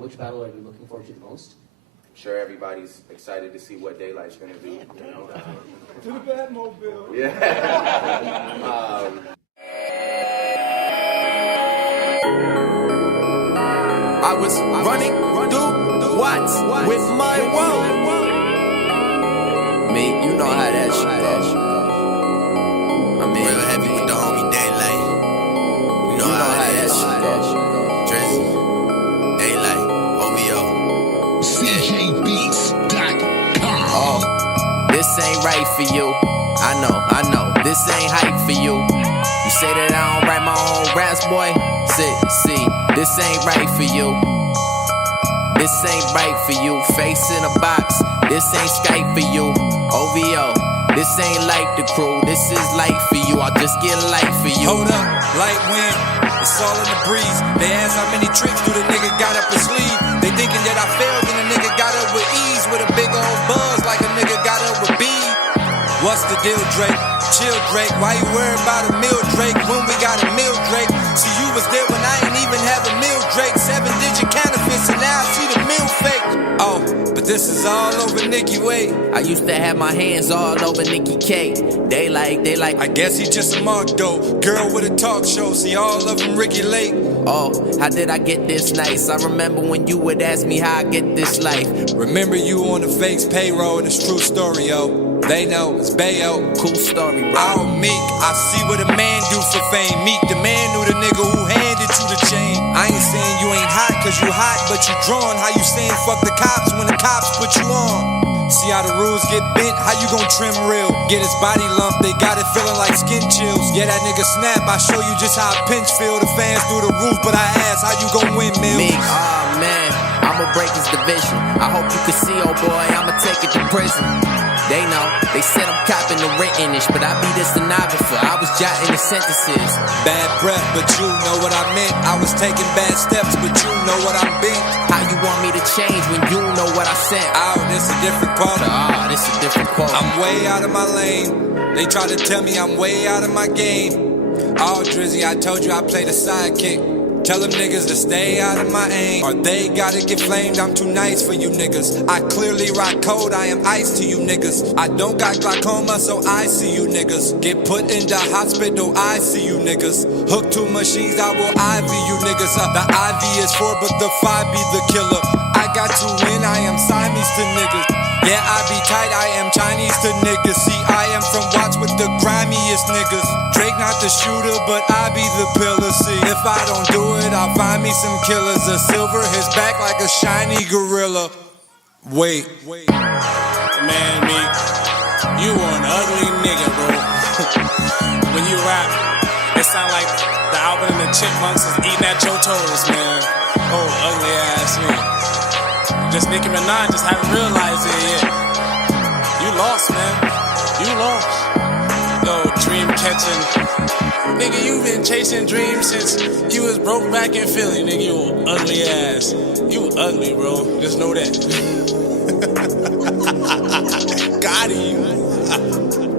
Which battle are you looking forward to the most? I'm sure everybody's excited to see what Daylight's going to do. You know? To the Batmobile. Yeah. I was running through what with my world. Me, you know how that shit goes. I mean, real heavy with the homie Daylight. You know how that shit goes. Drizzy, Daylight, OVO. CJBeats.com. Oh, this ain't right for you. I know, this ain't hype for you. You say that I don't write my own raps, boy. See, this ain't right for you. This ain't right for you. Face in a box, this ain't Skype for you. OVO, this ain't like the crew. This is light for you. I'll just get light for you. Hold up, light wind, it's all in the breeze. They ask how many tricks do the nigga got up his sleeve. They thinking that I failed and the nigga got up with ease. With a big old buzz like a nigga got up with B. What's the deal, Drake? Chill, Drake. Why you worried about a meal, Drake? When we got a meal, Drake. See, you was there when I ain't even have a meal, Drake. 7-digit counterfeits and now I see the meal fake. Oh, but this is all over Nikki Wade. I used to have my hands all over Nikki K. They like. I guess he just a mark though. Girl with a talk show. See all of them Ricky Lake. Oh, how did I get this nice? I remember when you would ask me how I get this life. Remember you on the fake's payroll and it's true story, yo. They know it's Bayo. Cool story, bro. All meek, I see what a man do for fame. Meek, the man knew the nigga who handed you the chain. I ain't saying you ain't hot cause you hot, but you drawn. How you saying fuck the cops when the cops put you on? See how the rules get bent, how you gon' trim real? Get his body lump, they got it feeling like skin chills. Yeah, that nigga snap, I show you just how a pinch feel. The fans through the roof, but I ask how you gon' win, Meek, oh man, I'ma break his division. I hope you can see, oh boy, I'ma take it to prison. They know, they said I'm copping the written-ish, but I be the stenographer, I was jotting the sentences. Bad breath, but you know what I meant. I was taking bad steps, but you know what I been. How you want me to change when you know what I said? Oh, this a different quote. Oh, this a different quote. I'm way out of my lane. They try to tell me I'm way out of my game. Oh, Drizzy, I told you I played a sidekick. Tell them niggas to stay out of my aim, or they gotta get flamed. I'm too nice for you niggas. I clearly rock cold, I am ice to you niggas. I don't got glaucoma, so I see you niggas. Get put in the hospital, I see you niggas. Hooked to machines, I will IV you niggas. The IV is 4, but the 5 be the killer. I got to win, I am Siamese to niggas. Yeah, I be tight, I am Chinese to niggas. See, I am from Watts with the grimiest niggas. Drake not the shooter, but I be the pillar. See, if I don't do it, I'll find me some killers. A silver his back like a shiny gorilla. Wait. Man, Meek, you an ugly nigga, bro. When you rap, it sound like the Alvin and the Chipmunks is eating at your toes, man. Oh, ugly ass nigga. Just Nicki Minaj just haven't realized it yet. You lost, man. You lost. Yo, dream catching. Nigga, you been chasing dreams since you was broke back in Philly, nigga. You ugly ass. You ugly, bro. Just know that. Got you.